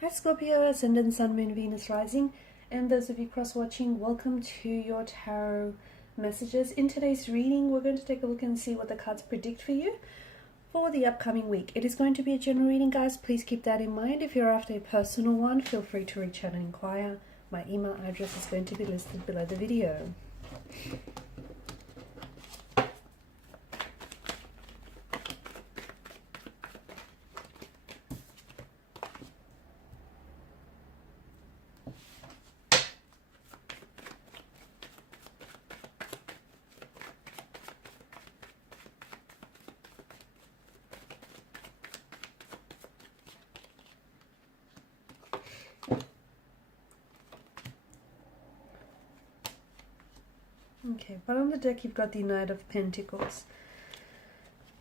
Hi Scorpio, Ascendant, Sun, Moon, Venus, Rising, and those of you cross-watching, welcome to your tarot messages. In today's reading, we're going to take a look and see what the cards predict for you for the upcoming week. It is going to be a general reading, guys. Please keep that in mind. If you're after a personal one, feel free to reach out and inquire. My email address is going to be listed below the video. Okay, bottom of the deck you've got the Knight of Pentacles.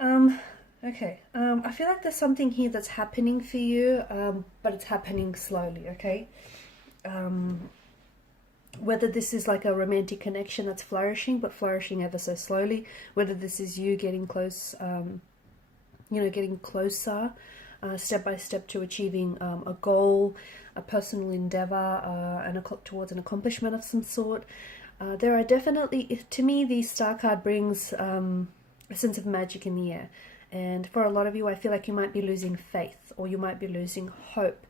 I feel like there's something here that's happening for you, but it's happening slowly, okay? Whether this is like a romantic connection that's flourishing, but flourishing ever so slowly, whether this is you getting close, getting closer, step by step to achieving a goal, a personal endeavor, towards an accomplishment of some sort. There are definitely, to me, the Star card brings a sense of magic in the air. And for a lot of you, I feel like you might be losing faith or you might be losing hope.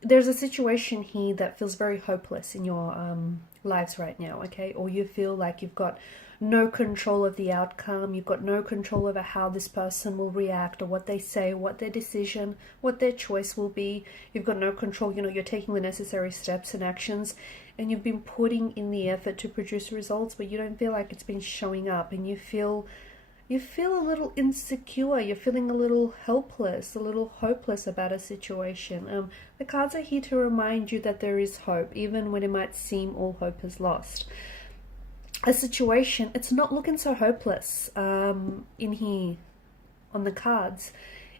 There's a situation here that feels very hopeless in your lives right now, okay? Or you feel like you've got no control of the outcome. You've got no control over how this person will react or what they say, what their decision, what their choice will be. You've got no control. You're taking the necessary steps and actions and you've been putting in the effort to produce results, but you don't feel like it's been showing up, and you feel a little insecure. You're feeling a little helpless, a little hopeless about a situation. The cards are here to remind you that there is hope, even when it might seem all hope is lost. A situation, it's not looking so hopeless in here on the cards.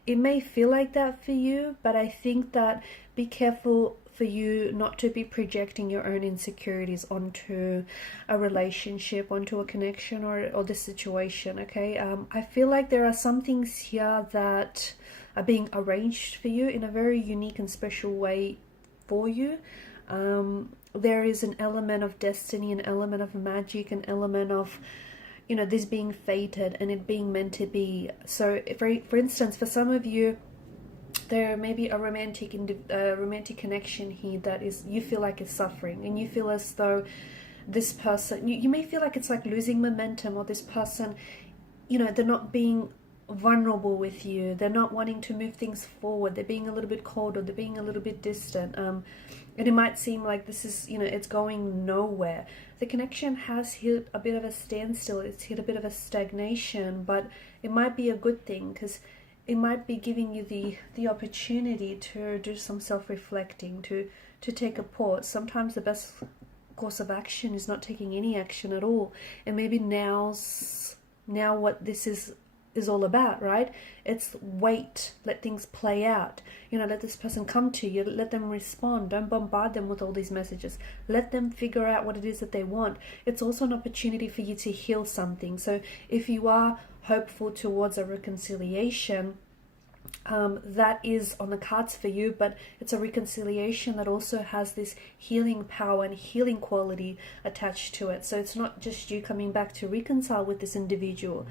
It may feel like that for you, but I think that be careful for you not to be projecting your own insecurities onto a relationship, onto a connection or the situation, okay? I feel like there are some things here that are being arranged for you in a very unique and special way for you. There is an element of destiny, an element of magic, an element of this being fated and it being meant to be. So for instance, for some of you, there may be a romantic connection here that is, you feel like is suffering, and you feel as though this person, you may feel like it's like losing momentum, or this person, they're not being vulnerable with you, they're not wanting to move things forward, they're being a little bit cold, or they're being a little bit distant, and it might seem like this is, it's going nowhere. The connection has hit a bit of a standstill, it's hit a bit of a stagnation, but it might be a good thing, because it might be giving you the opportunity to do some self-reflecting, to take a pause. Sometimes the best course of action is not taking any action at all. And maybe now what this is all about, right? It's wait, let things play out. Let this person come to you, let them respond. Don't bombard them with all these messages. Let them figure out what it is that they want. It's also an opportunity for you to heal something. So if you are hopeful towards a reconciliation, that is on the cards for you, but it's a reconciliation that also has this healing power and healing quality attached to it. So it's not just you coming back to reconcile with this individual,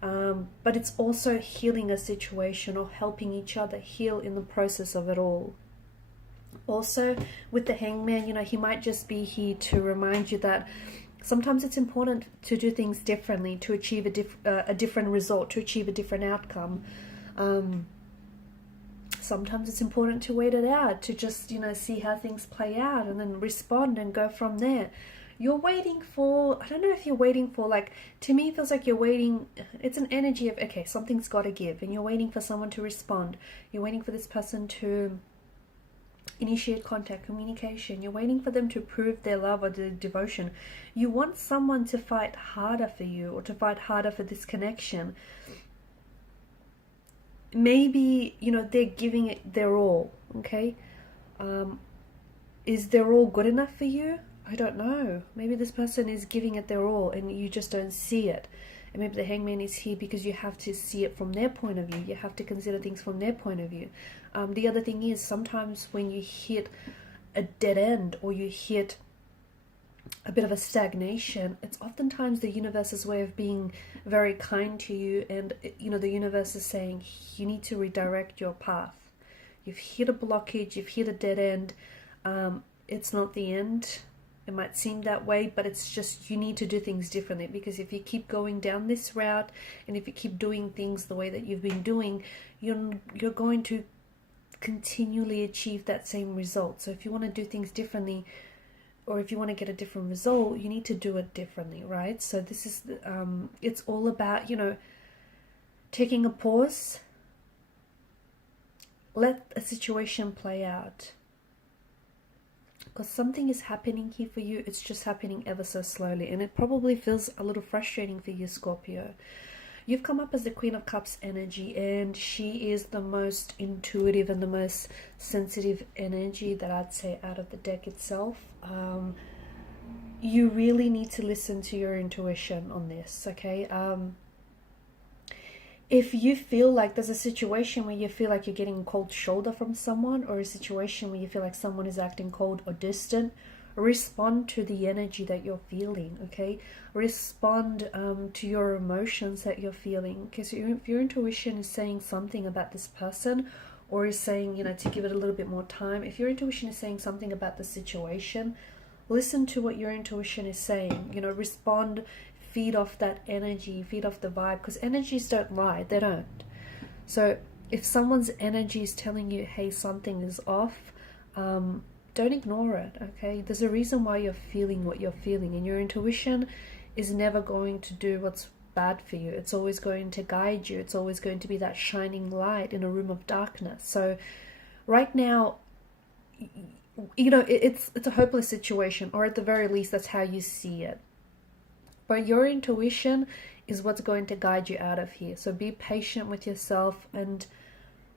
but it's also healing a situation or helping each other heal in the process of it all. Also, with the Hangman, he might just be here to remind you that sometimes it's important to do things differently, to achieve a different result, to achieve a different outcome. Sometimes it's important to wait it out, to just, see how things play out and then respond and go from there. You're waiting for, I don't know if you're waiting for, like, to me it feels like you're waiting, it's an energy of, okay, something's got to give, and you're waiting for someone to respond. You're waiting for this person to initiate contact, communication. You're waiting for them to prove their love or their devotion. You want someone to fight harder for you, or to fight harder for this connection. Maybe, they're giving it their all, okay? Is their all good enough for you? I don't know. Maybe this person is giving it their all and you just don't see it. And maybe the Hangman is here because you have to see it from their point of view. You have to consider things from their point of view. The other thing is, sometimes when you hit a dead end, or you hit a bit of a stagnation, it's oftentimes the universe's way of being very kind to you. And the universe is saying, you need to redirect your path. You've hit a blockage, you've hit a dead end. It's not the end. It might seem that way, but it's just, you need to do things differently. Because if you keep going down this route, and if you keep doing things the way that you've been doing, you're going to continually achieve that same result. So if you want to do things differently, or if you want to get a different result, you need to do it differently, right? So this is, it's all about, taking a pause, let a situation play out. Because something is happening here for you, it's just happening ever so slowly. And it probably feels a little frustrating for you, Scorpio. You've come up as the Queen of Cups energy, and she is the most intuitive and the most sensitive energy that I'd say out of the deck itself. You really need to listen to your intuition on this, okay? If you feel like there's a situation where you feel like you're getting a cold shoulder from someone, or a situation where you feel like someone is acting cold or distant, respond to the energy that you're feeling, okay? Respond to your emotions that you're feeling. Because if your intuition is saying something about this person, or is saying, to give it a little bit more time, if your intuition is saying something about the situation, listen to what your intuition is saying. Respond, feed off that energy, feed off the vibe, because energies don't lie, they don't. So if someone's energy is telling you, hey, something is off, don't ignore it, okay? There's a reason why you're feeling what you're feeling, and your intuition is never going to do what's bad for you. It's always going to guide you. It's always going to be that shining light in a room of darkness. So right now, it's a hopeless situation, or at the very least, that's how you see it. But your intuition is what's going to guide you out of here. So be patient with yourself, and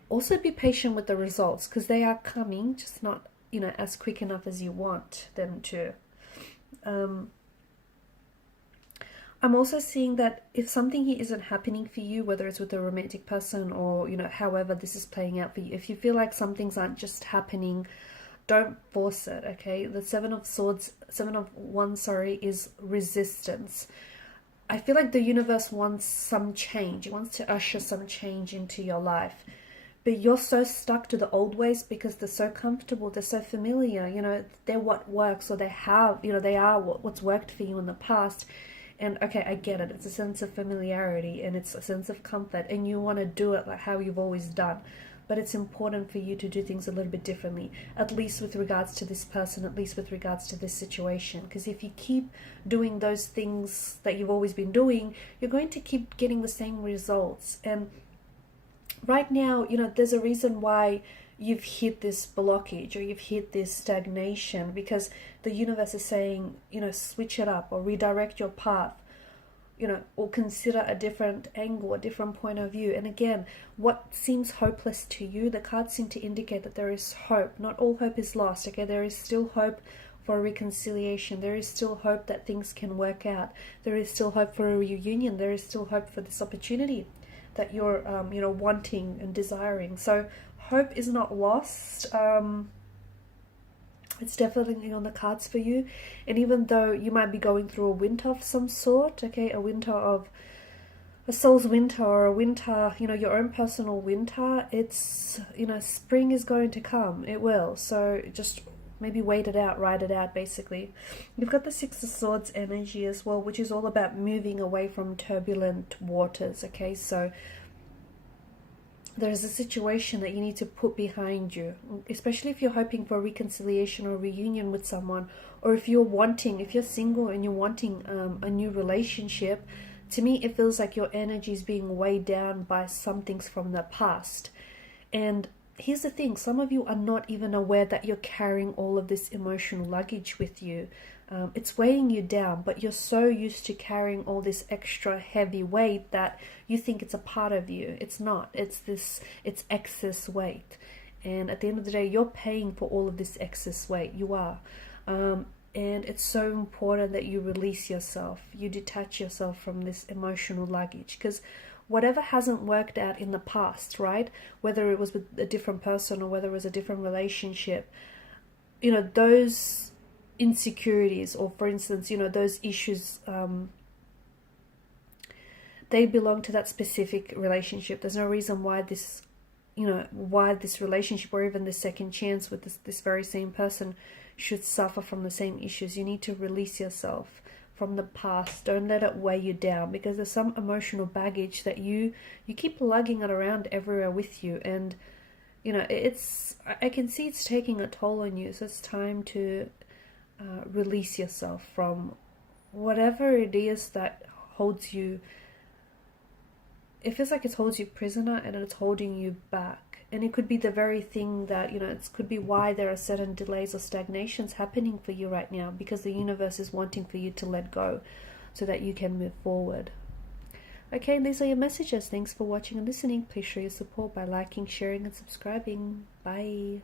also be patient with the results, because they are coming, just not as quick enough as you want them to. I'm also seeing that if something here isn't happening for you, whether it's with a romantic person, or however this is playing out for you, if you feel like some things aren't just happening, don't force it, okay? The Seven of Wands, is resistance. I feel like the universe wants some change. It wants to usher some change into your life. But you're so stuck to the old ways because they're so comfortable, they're so familiar, they're what works, or they are what's worked for you in the past. And okay, I get it. It's a sense of familiarity, and it's a sense of comfort, and you want to do it like how you've always done. But it's important for you to do things a little bit differently, at least with regards to this person, at least with regards to this situation. Because if you keep doing those things that you've always been doing, you're going to keep getting the same results. And right now, there's a reason why you've hit this blockage, or you've hit this stagnation, because the universe is saying, switch it up, or redirect your path, or consider a different angle, a different point of view. And again, what seems hopeless to you, the cards seem to indicate that there is hope. Not all hope is lost, okay? There is still hope for a reconciliation. There is still hope that things can work out. There is still hope for a reunion. There is still hope for this opportunity that you're, wanting and desiring. So hope is not lost. It's definitely on the cards for you. And even though you might be going through a winter of some sort, okay, a soul's winter, or a winter, your own personal winter, it's, spring is going to come. It will. So just maybe wait it out, ride it out, basically. You've got the Six of Swords energy as well, which is all about moving away from turbulent waters, okay? So there's a situation that you need to put behind you, especially if you're hoping for a reconciliation or a reunion with someone, or if you're single and you're wanting a new relationship. To me, it feels like your energy is being weighed down by some things from the past. And here's the thing, some of you are not even aware that you're carrying all of this emotional luggage with you. It's weighing you down, but you're so used to carrying all this extra heavy weight that you think it's a part of you. It's not. It's excess weight. And at the end of the day, you're paying for all of this excess weight. You are. And it's so important that you release yourself, you detach yourself from this emotional luggage, because whatever hasn't worked out in the past, right, whether it was with a different person or whether it was a different relationship, you know, those insecurities, or for instance, you know, those issues, they belong to that specific relationship. There's no reason why this, you know, why this relationship or even the second chance with this very same person should suffer from the same issues. You need to release yourself from the past. Don't let it weigh you down, because there's some emotional baggage that you keep lugging it around everywhere with you, and you know, I can see it's taking a toll on you. So it's time to release yourself from whatever it is that holds you. It feels like it holds you prisoner, and it's holding you back. And it could be the very thing that, you know, it could be why there are certain delays or stagnations happening for you right now, because the universe is wanting for you to let go so that you can move forward. Okay, these are your messages. Thanks for watching and listening. Please show your support by liking, sharing, and subscribing. Bye.